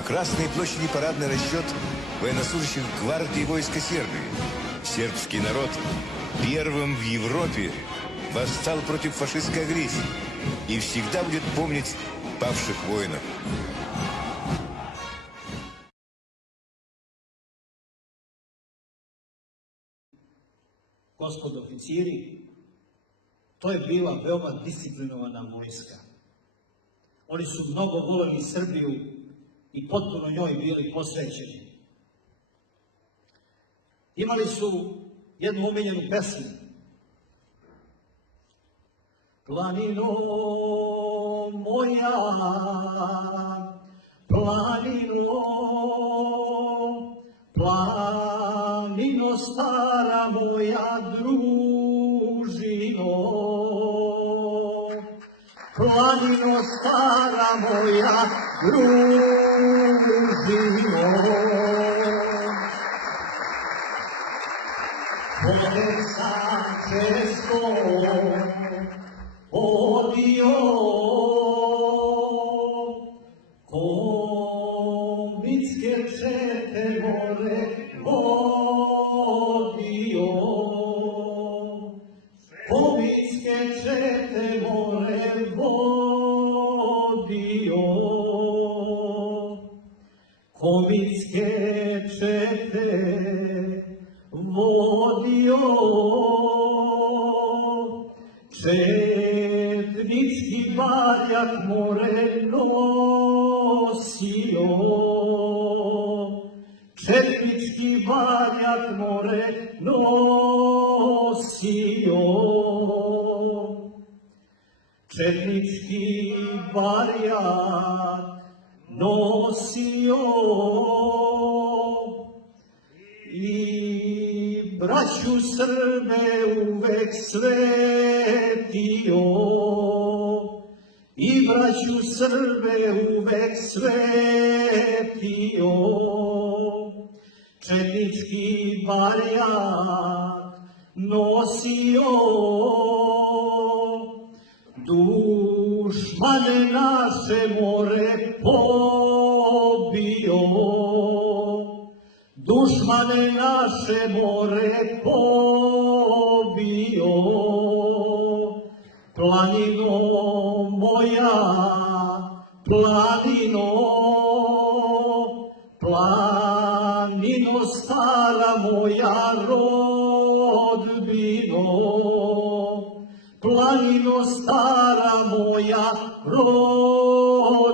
На Красной площади парадный расчет военнослужащих гвардии войска Сербии. Сербский народ первым в Европе восстал против фашистской агрессии и всегда будет помнить павших воинов. Gospodo oficiri, to je bila veoma disciplinovana vojska. Oni su mnogo voleli Srbiju i potpuno njoj bili posvećeni. Imali su jednu omiljenu pesmu. Planino moja, planino, planino stara moja družino, planino stara moja družino. Pored sam često odio, komitske čete more vodio, komitske čete more vodio, komitske čete vodio, četnički barjak more nosio, četnički barjak more nosio, četnički barjak nosio i braću Srbe uvek svetio, i braću Srbe uvek svetio, četnički barjak nosio, dušmane naše more pobio, dušmane naše more pobio, planino moja, planino, planino stara moja rodbino, planino stara moja rodbino.